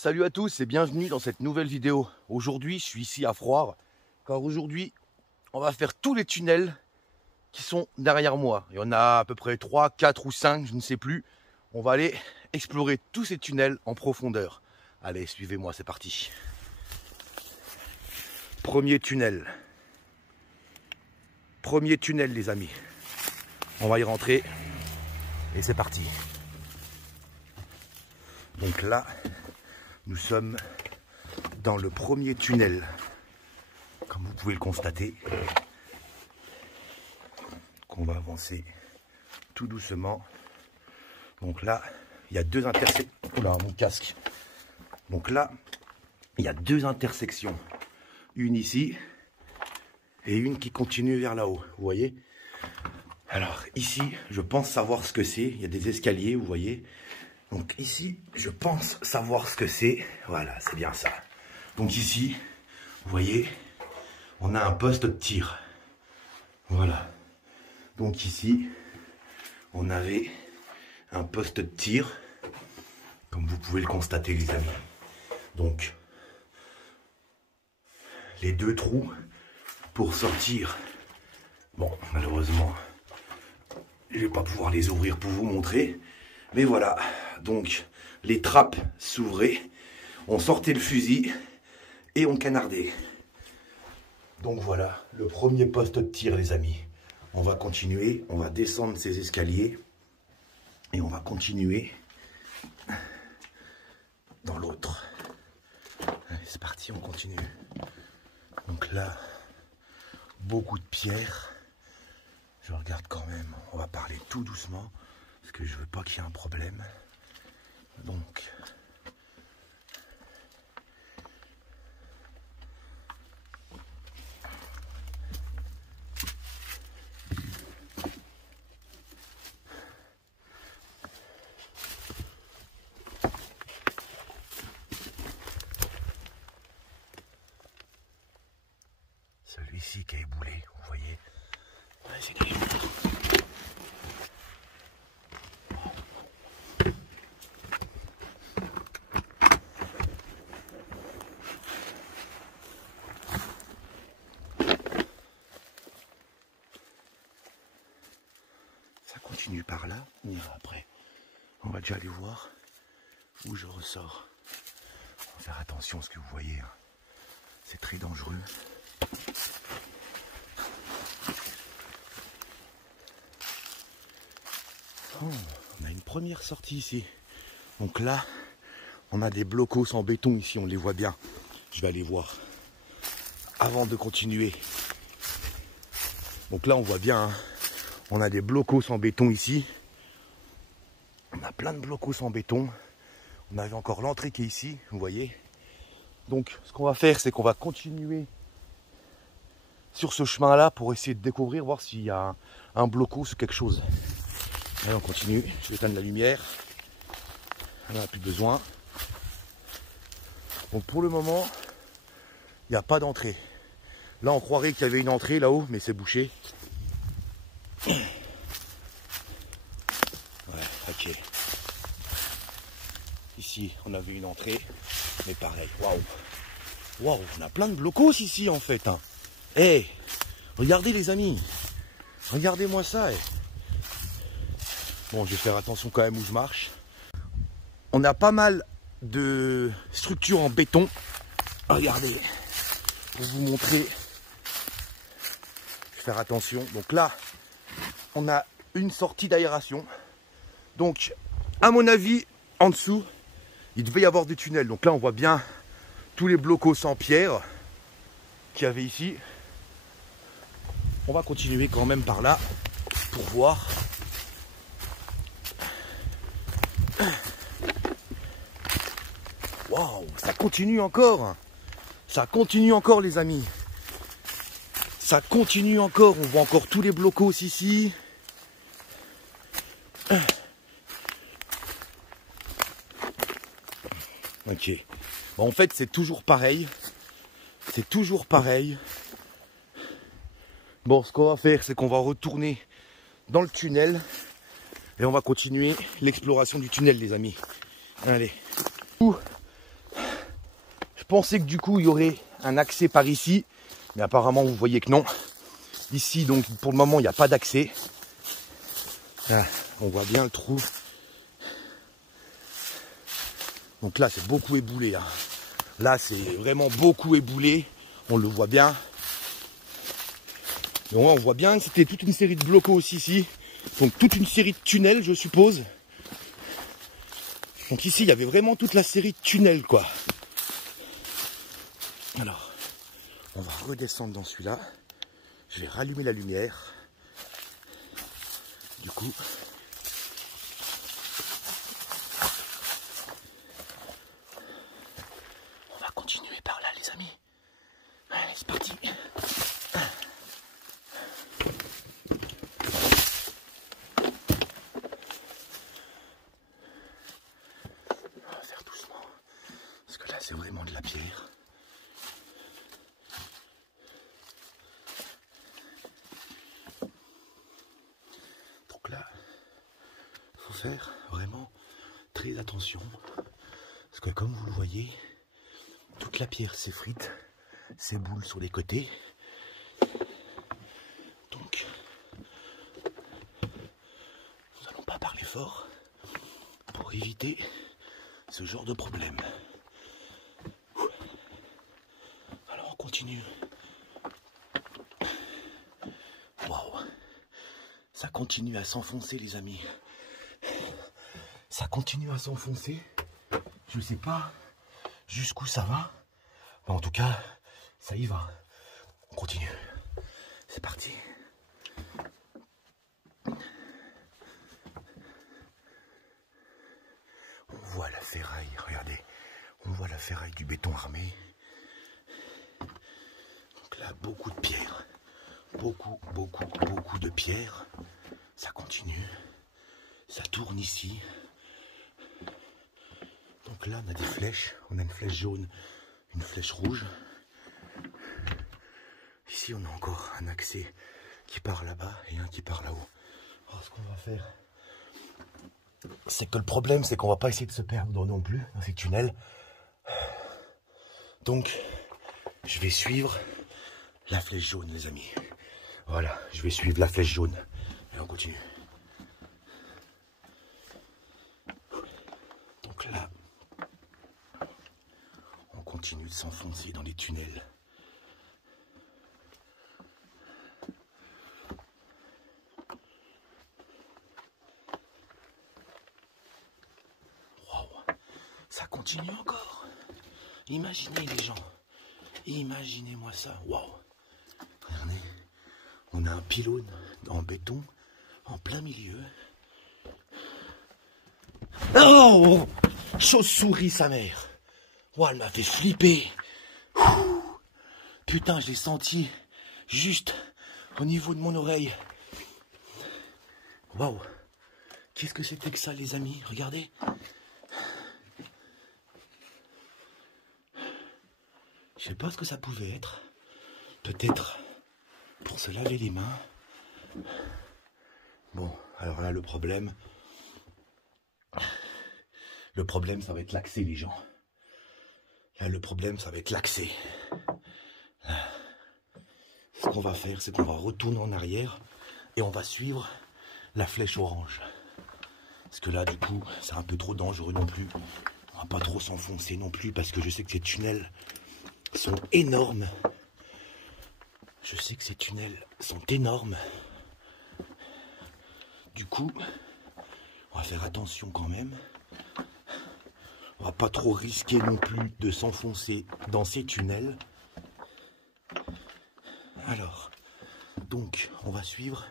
Salut à tous et bienvenue dans cette nouvelle vidéo. Aujourd'hui, je suis ici à Froire, car aujourd'hui, on va faire tous les tunnels qui sont derrière moi. Il y en a à peu près 3, 4 ou 5, je ne sais plus. On va aller explorer tous ces tunnels en profondeur. Allez, suivez-moi, c'est parti. Premier tunnel. Premier tunnel, les amis. On va y rentrer et c'est parti. Donc là, nous sommes dans le premier tunnel, comme vous pouvez le constater. On va avancer tout doucement. Donc là, il y a deux intersections. Oula, mon casque. Donc là, il y a deux intersections. Une ici et une qui continue vers là-haut. Vous voyez? Alors ici, je pense savoir ce que c'est. Il y a des escaliers, vous voyez? Donc ici, je pense savoir ce que c'est. Voilà, c'est bien ça. Donc ici, vous voyez, on a un poste de tir. Voilà. Donc ici, on avait un poste de tir, comme vous pouvez le constater, les amis. Donc, les deux trous pour sortir. Bon, malheureusement, je ne vais pas pouvoir les ouvrir pour vous montrer. Mais voilà, donc les trappes s'ouvraient, on sortait le fusil et on canardait. Donc voilà, le premier poste de tir, les amis. On va continuer, on va descendre ces escaliers et on va continuer dans l'autre. C'est parti, on continue. Donc là, beaucoup de pierres. Je regarde quand même, on va parler tout doucement. Parce que je veux pas qu'il y ait un problème. Donc, celui-ci qui a éboulé, vous voyez. On va essayer d'aller voir. Continue par là, on ira après. On va déjà aller voir où je ressors. Faut faire attention à ce que vous voyez. Hein. C'est très dangereux. Oh, on a une première sortie ici. Donc là, on a des blocos en béton ici, on les voit bien. Je vais aller voir. Avant de continuer. Donc là, on voit bien. Hein. On a des blocos en béton ici. On a plein de blocos en béton. On avait encore l'entrée qui est ici, vous voyez. Donc ce qu'on va faire, c'est qu'on va continuer sur ce chemin-là pour essayer de découvrir, voir s'il y a un blocos ou quelque chose. Allez, on continue. Je vais éteindre la lumière. On n'en a plus besoin. Donc pour le moment, il n'y a pas d'entrée. Là, on croirait qu'il y avait une entrée là-haut, mais c'est bouché. Ouais, ok. Ici, on avait une entrée, mais pareil. Waouh, waouh, on a plein de blocos ici en fait. Hein. Hey, regardez les amis, regardez-moi ça. Hey. Bon, je vais faire attention quand même où je marche. On a pas mal de structures en béton. Regardez, pour vous montrer. Je vais faire attention. Donc là, on a une sortie d'aération. Donc, à mon avis, en dessous, il devait y avoir des tunnels. Donc là, on voit bien tous les blocos en pierre qu'il y avait ici. On va continuer quand même par là pour voir. Waouh, ça continue encore. Ça continue encore, les amis. Ça continue encore. On voit encore tous les blocos ici. Ok. Bon, en fait, c'est toujours pareil. C'est toujours pareil. Bon, ce qu'on va faire, c'est qu'on va retourner dans le tunnel. Et on va continuer l'exploration du tunnel, les amis. Allez. pensais que du coup, il y aurait un accès par ici. Mais apparemment, vous voyez que non. Ici, donc, pour le moment, il n'y a pas d'accès. Ah, on voit bien le trou. Donc là, c'est beaucoup éboulé. Hein. Là, c'est vraiment beaucoup éboulé. On le voit bien. Donc on voit bien que c'était toute une série de blocos ici. Donc toute une série de tunnels, je suppose. Donc ici, il y avait vraiment toute la série de tunnels, quoi. Alors, on va redescendre dans celui-là. Je vais rallumer la lumière. Du coup... on va continuer par là, les amis. Allez, c'est parti. On va faire doucement. Parce que là, c'est vraiment de la pierre. Donc là, il faut faire vraiment très attention. Parce que comme vous le voyez, toute la pierre s'effrite, s'éboule sur les côtés. Donc, nous n'allons pas parler fort pour éviter ce genre de problème. Alors on continue. Waouh, ça continue à s'enfoncer, les amis. Ça continue à s'enfoncer. Je sais pas jusqu'où ça va. Mais en tout cas, ça y va. On continue. C'est parti. On voit la ferraille, regardez. On voit la ferraille du béton armé. Donc là, beaucoup de pierres. Beaucoup de pierres. Ça continue. Ça tourne ici. Donc là, on a des flèches. On a une flèche jaune, une flèche rouge. Ici, on a encore un accès qui part là-bas et un qui part là-haut. Alors, ce qu'on va faire, c'est que le problème, c'est qu'on va pas essayer de se perdre non plus dans ces tunnels. Donc, je vais suivre la flèche jaune, les amis. Voilà, je vais suivre la flèche jaune. Et on continue. Donc là, on continue de s'enfoncer dans les tunnels. Waouh, ça continue encore. Imaginez les gens. Imaginez-moi ça. Waouh. Regardez. On a un pylône en béton en plein milieu. Oh, chauve-souris sa mère. Oh, elle m'a fait flipper. Ouh. Putain, je l'ai senti juste au niveau de mon oreille. Waouh. Qu'est-ce que c'était que ça, les amis? Regardez. Je sais pas ce que ça pouvait être. Peut-être pour se laver les mains. Bon, alors là, le problème, ça va être l'accès, les gens. Là, le problème, ça va être l'accès. Ce qu'on va faire, c'est qu'on va retourner en arrière et on va suivre la flèche orange. Parce que là, du coup, c'est un peu trop dangereux non plus. On va pas trop s'enfoncer non plus parce que je sais que ces tunnels sont énormes. Je sais que ces tunnels sont énormes. Du coup, on va faire attention quand même. On va pas trop risquer non plus de s'enfoncer dans ces tunnels. Alors, donc, on va suivre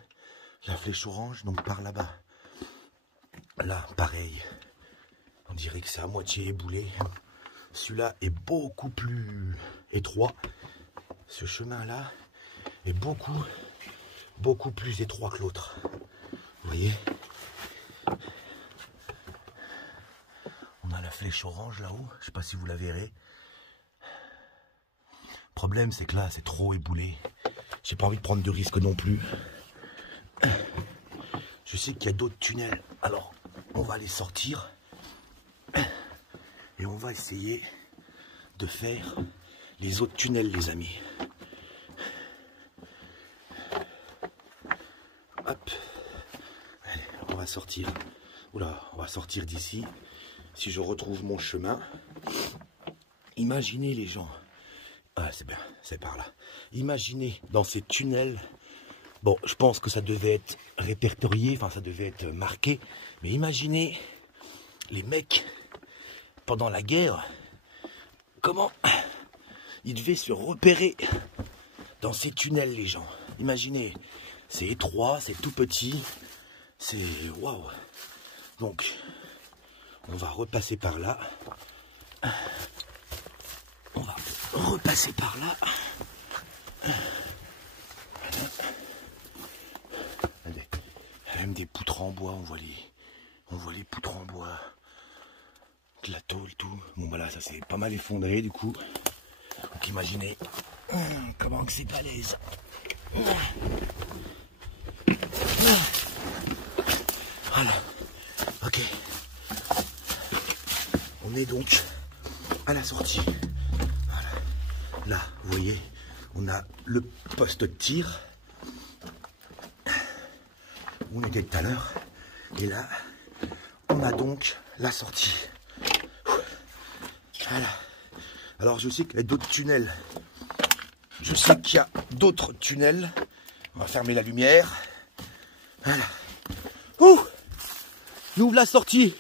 la flèche orange, donc par là-bas. Là, pareil. On dirait que c'est à moitié éboulé. Celui-là est beaucoup plus étroit. Ce chemin-là est beaucoup plus étroit que l'autre. Vous voyez? On a la flèche orange là-haut. Je ne sais pas si vous la verrez. Le problème, c'est que là, c'est trop éboulé. J'ai pas envie de prendre de risques non plus. Je sais qu'il y a d'autres tunnels. Alors, on va les sortir. Et on va essayer de faire les autres tunnels, les amis. Hop. Allez, on va sortir. Oula, on va sortir d'ici. Si je retrouve mon chemin. Imaginez les gens. Ah, c'est bien, c'est par là. Imaginez dans ces tunnels. Bon, je pense que ça devait être répertorié, enfin ça devait être marqué. Mais imaginez les mecs, pendant la guerre, comment ils devaient se repérer dans ces tunnels, les gens. Imaginez, c'est étroit, c'est tout petit, c'est waouh. Donc, on va repasser par là. On va repasser par là. Même des poutres en bois, on voit les poutres en bois. De la tôle, tout. Bon bah là, ça s'est pas mal effondré du coup. Donc imaginez comment que c'est balèze. Voilà. Ok. On est donc à la sortie. Voilà. Là, vous voyez, on a le poste de tir où on était tout à l'heure. Et là, on a donc la sortie. Voilà. Alors je sais qu'il y a d'autres tunnels. Je sais qu'il y a d'autres tunnels. On va fermer la lumière. Voilà. Ouh, nous ouvre la sortie.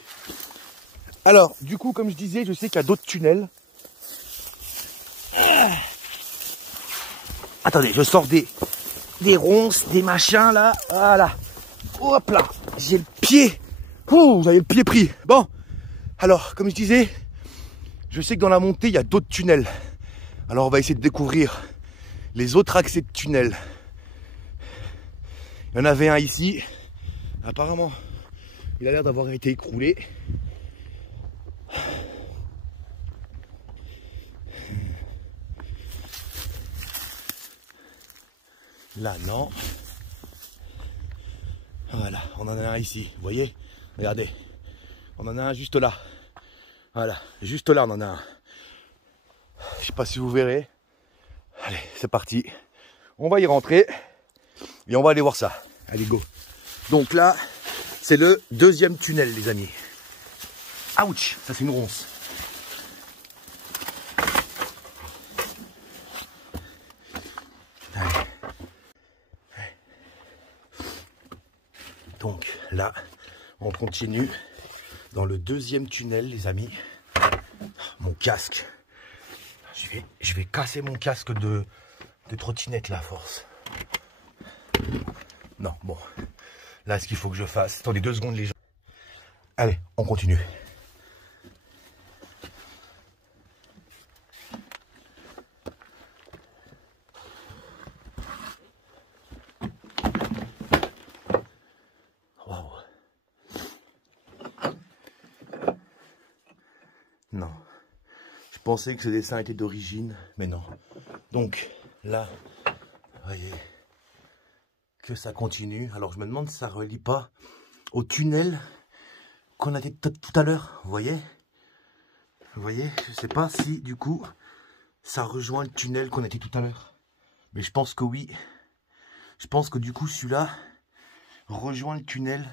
Alors, du coup, comme je disais, je sais qu'il y a d'autres tunnels. Attendez, je sors des ronces, des machins là. Voilà. Hop là, j'ai le pied. Ouh, j'avais le pied pris. Bon, alors, comme je disais, je sais que dans la montée, il y a d'autres tunnels. Alors, on va essayer de découvrir les autres accès de tunnels. Il y en avait un ici. Apparemment, il a l'air d'avoir été écroulé. Là, non. Voilà, on en a un ici. Vous voyez? Regardez. On en a un juste là. Voilà, juste là, on en a un. Je sais pas si vous verrez. Allez, c'est parti. On va y rentrer. Et on va aller voir ça. Allez, go. Donc là, c'est le deuxième tunnel, les amis. Ouch, ça c'est une ronce. Donc là, on continue dans le deuxième tunnel, les amis. Mon casque. Je vais casser mon casque de trottinette là, à force. Non, bon. Là, ce qu'il faut que je fasse. Attendez 2 secondes, les gens. Allez, on continue. Waouh. Non. Je pensais que ce dessin était d'origine, mais non. Donc, là, vous voyez que ça continue. Alors, je me demande si ça ne relie pas au tunnel qu'on a été tout à l'heure. Vous voyez? Vous voyez? Je ne sais pas si, du coup, ça rejoint le tunnel qu'on était tout à l'heure. Mais je pense que oui. Je pense que, du coup, celui-là rejoint le tunnel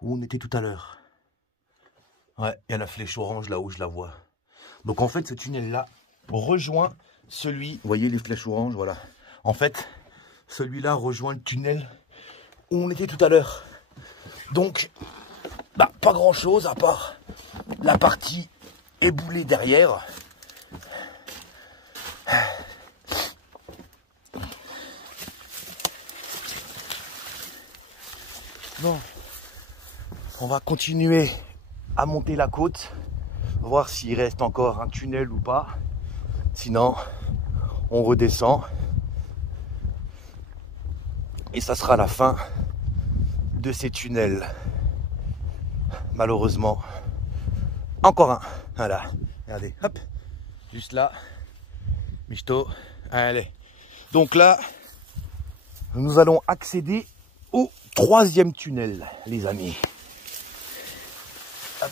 où on était tout à l'heure. Ouais, il y a la flèche orange là où je la vois. Donc en fait, ce tunnel-là rejoint celui... Vous voyez les flèches oranges, voilà. En fait, celui-là rejoint le tunnel où on était tout à l'heure. Donc, bah, pas grand-chose à part la partie éboulée derrière. Bon, on va continuer à monter la côte, voir s'il reste encore un tunnel ou pas. Sinon, on redescend. Et ça sera la fin de ces tunnels. Malheureusement. Encore un. Voilà. Regardez. Hop. Juste là. Michto. Allez. Donc là, nous allons accéder au 3e tunnel, les amis. Hop.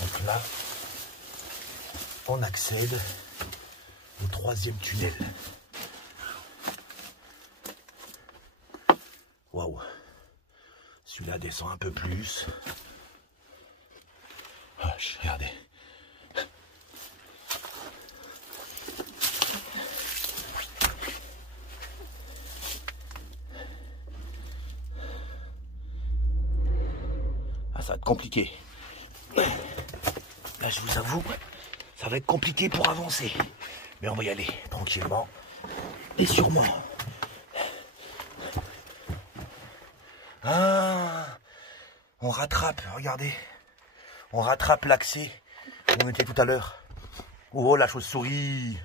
Donc là, on accède au troisième tunnel. Waouh. Celui-là descend un peu plus. Regardez. Ah, ça va être compliqué. Là, je vous avoue, ça va être compliqué pour avancer. Mais on va y aller tranquillement et sûrement. Ah, on rattrape, regardez. On rattrape l'accès où on était tout à l'heure. Oh, la chauve-souris.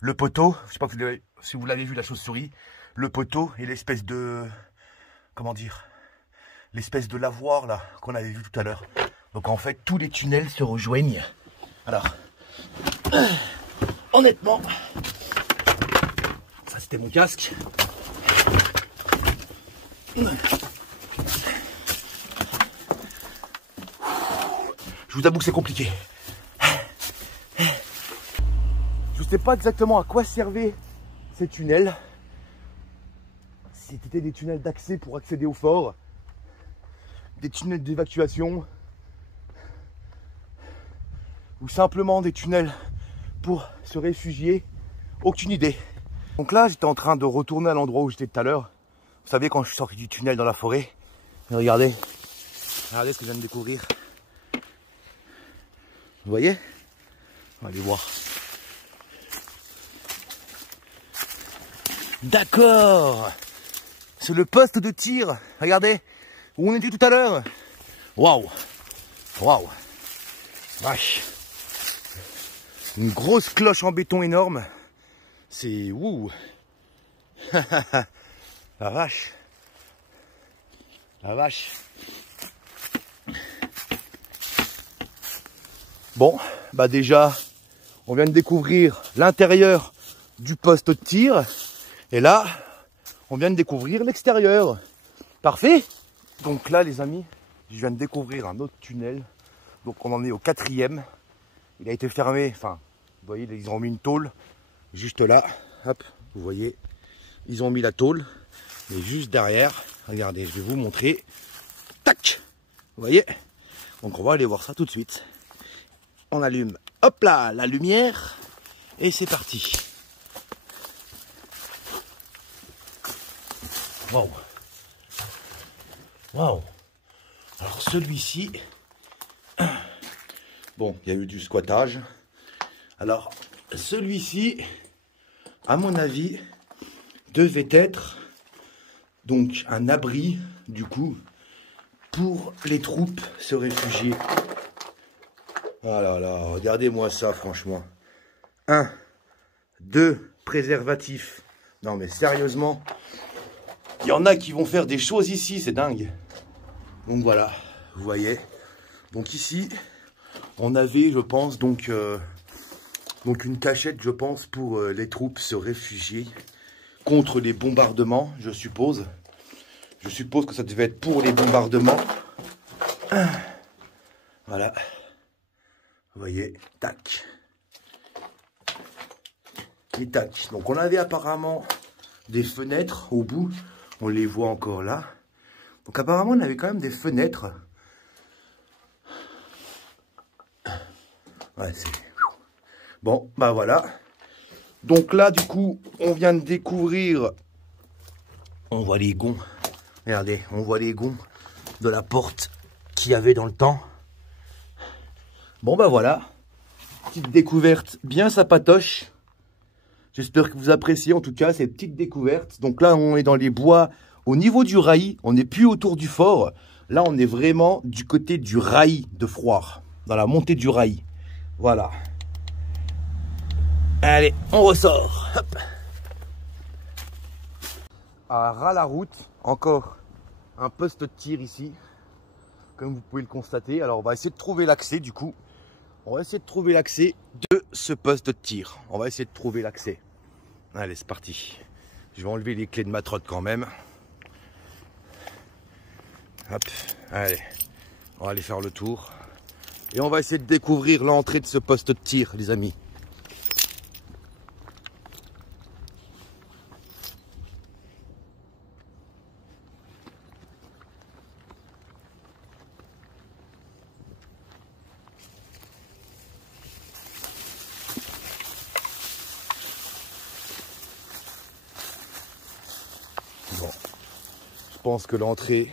Le poteau, je sais pas si vous l'avez vu, la chauve-souris. Le poteau et l'espèce de... Comment dire? L'espèce de lavoir là qu'on avait vu tout à l'heure. Donc en fait, tous les tunnels se rejoignent. Alors, honnêtement, ça c'était mon casque. Je vous avoue que c'est compliqué. Je ne sais pas exactement à quoi servaient ces tunnels. Si c'était des tunnels d'accès pour accéder au fort, des tunnels d'évacuation, ou simplement des tunnels pour se réfugier, aucune idée. Donc là, j'étais en train de retourner à l'endroit où j'étais tout à l'heure. Vous savez, quand je suis sorti du tunnel dans la forêt. Et regardez ce que je viens de découvrir. Vous voyez? On va aller voir. D'accord. C'est le poste de tir. Regardez où on était tout à l'heure. Waouh. Waouh. Vache. Une grosse cloche en béton énorme. C'est ouh. La vache. La vache. Bon, bah déjà, on vient de découvrir l'intérieur du poste de tir. Et là, on vient de découvrir l'extérieur. Parfait. Donc là, les amis, je viens de découvrir un autre tunnel. Donc on en est au 4e. Il a été fermé, enfin, vous voyez, ils ont mis une tôle juste là. Hop, vous voyez, ils ont mis la tôle. Et juste derrière, regardez, je vais vous montrer. Tac, vous voyez. Donc on va aller voir ça tout de suite. On allume, hop là, la lumière. Et c'est parti. Waouh. Waouh. Alors celui-ci, bon, il y a eu du squattage. Alors celui-ci, à mon avis, devait être donc un abri, du coup, pour les troupes se réfugier. Ah là là, regardez-moi ça, franchement. 1, 2 préservatifs. Non mais sérieusement, il y en a qui vont faire des choses ici, c'est dingue. Donc voilà, vous voyez. Donc ici, on avait, je pense, donc une cachette, je pense, pour les troupes se réfugier contre les bombardements, je suppose. Je suppose que ça devait être pour les bombardements. Voilà. Vous voyez, tac. Et tac. Donc on avait apparemment des fenêtres au bout. On les voit encore là. Donc apparemment on avait quand même des fenêtres. Ouais, c'est... Bon, bah voilà. Donc là, du coup, on vient de découvrir... On voit les gonds. Regardez, on voit les gonds de la porte qu'il y avait dans le temps. Bon, bah voilà. Petite découverte bien sapatoche. J'espère que vous appréciez en tout cas ces petites découvertes. Donc là, on est dans les bois au niveau du rail. On n'est plus autour du fort. Là, on est vraiment du côté du rail de Froire. Dans la montée du rail. Voilà. Allez, on ressort. Hop. À ras la route, encore un poste de tir ici. Comme vous pouvez le constater. Alors, on va essayer de trouver l'accès du coup. On va essayer de trouver l'accès de ce poste de tir. On va essayer de trouver l'accès. Allez, c'est parti. Je vais enlever les clés de ma trotte quand même. Hop, allez. On va aller faire le tour. Et on va essayer de découvrir l'entrée de ce poste de tir, les amis. Bon, je pense que l'entrée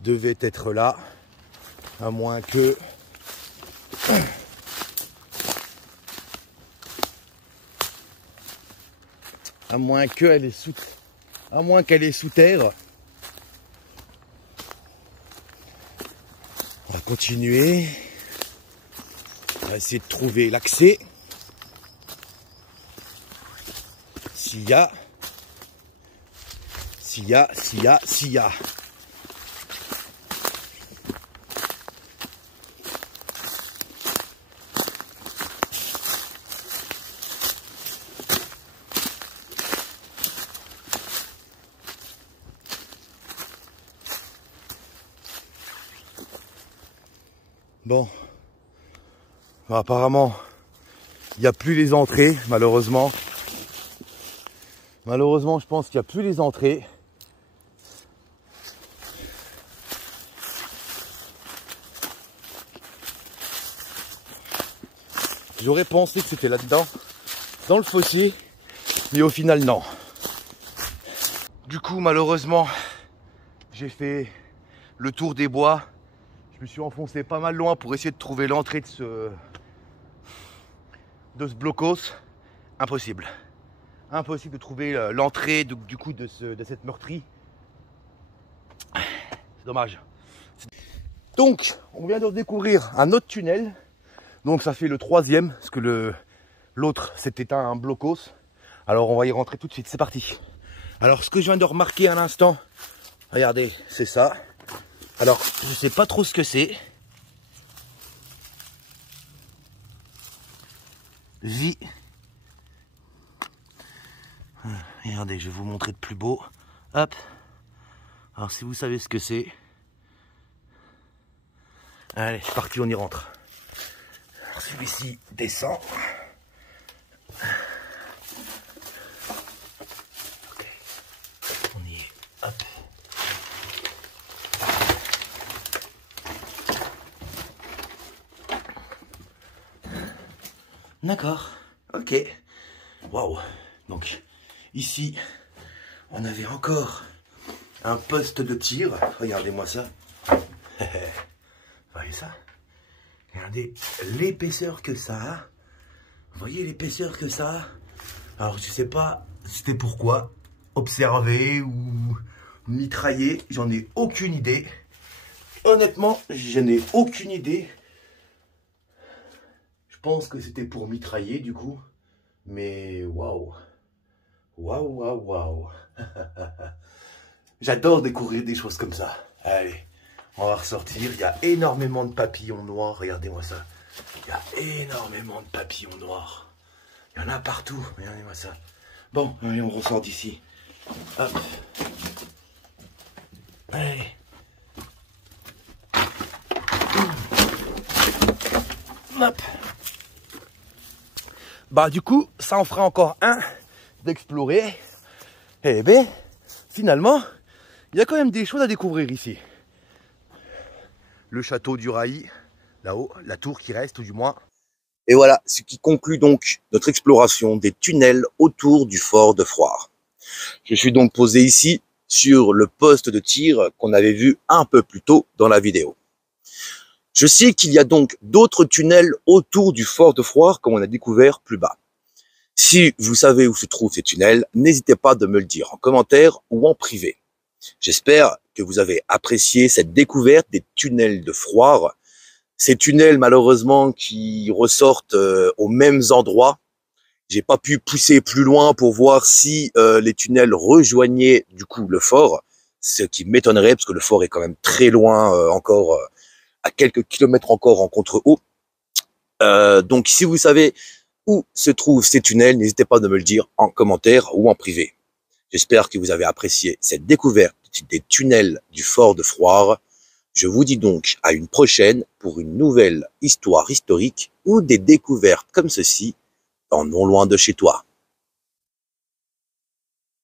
devait être là, à moins que... À moins qu'elle est sous terre. On va continuer. On va essayer de trouver l'accès. S'il y a. Bon, apparemment, il n'y a plus les entrées, malheureusement. Malheureusement, je pense qu'il n'y a plus les entrées. J'aurais pensé que c'était là-dedans, dans le fossé, mais au final, non. Du coup, malheureusement, j'ai fait le tour des bois. Je me suis enfoncé pas mal loin pour essayer de trouver l'entrée de ce blocos. Impossible. Impossible de trouver l'entrée du coup de cette meurtrie. C'est dommage. Donc, on vient de découvrir un autre tunnel. Donc ça fait le 3e, parce que l'autre c'était un blocos. Alors on va y rentrer tout de suite, c'est parti. Alors ce que je viens de remarquer à l'instant, regardez, c'est ça. Alors, je sais pas trop ce que c'est. Regardez, je vais vous montrer de plus beau. Hop. Alors, si vous savez ce que c'est. Allez, c'est parti, on y rentre. Alors, celui-ci descend. Ok. On y est. Hop. D'accord, ok. Waouh. Donc ici, on avait encore un poste de tir. Regardez-moi ça. Vous voyez ça? Regardez l'épaisseur que ça a. Vous voyez l'épaisseur que ça a? Alors je sais pas c'était pourquoi. Observer ou mitrailler, j'en ai aucune idée. Honnêtement, je n'ai aucune idée. Je pense que c'était pour mitrailler du coup, mais waouh, waouh. J'adore découvrir des choses comme ça. Allez, on va ressortir. Il y a énormément de papillons noirs, regardez-moi ça. Il y a énormément de papillons noirs. Il y en a partout, regardez-moi ça. Bon, allez, on ressort d'ici. Hop. Allez. Hop. Bah du coup, ça en fera encore un d'explorer. Et ben, finalement, il y a quand même des choses à découvrir ici. Le château du Railly, là-haut, la tour qui reste, ou du moins. Et voilà, ce qui conclut donc notre exploration des tunnels autour du fort de Froire. Je suis donc posé ici sur le poste de tir qu'on avait vu un peu plus tôt dans la vidéo. Je sais qu'il y a donc d'autres tunnels autour du fort de Froire comme on a découvert plus bas. Si vous savez où se trouvent ces tunnels, n'hésitez pas de me le dire en commentaire ou en privé. J'espère que vous avez apprécié cette découverte des tunnels de Froire. Ces tunnels malheureusement qui ressortent aux mêmes endroits. J'ai pas pu pousser plus loin pour voir si les tunnels rejoignaient du coup le fort, ce qui m'étonnerait parce que le fort est quand même très loin encore, à quelques kilomètres encore en contre-haut. Donc si vous savez où se trouvent ces tunnels, n'hésitez pas à me le dire en commentaire ou en privé. J'espère que vous avez apprécié cette découverte des tunnels du fort de Froire. Je vous dis donc à une prochaine pour une nouvelle histoire historique ou des découvertes comme ceci, dans non loin de chez toi.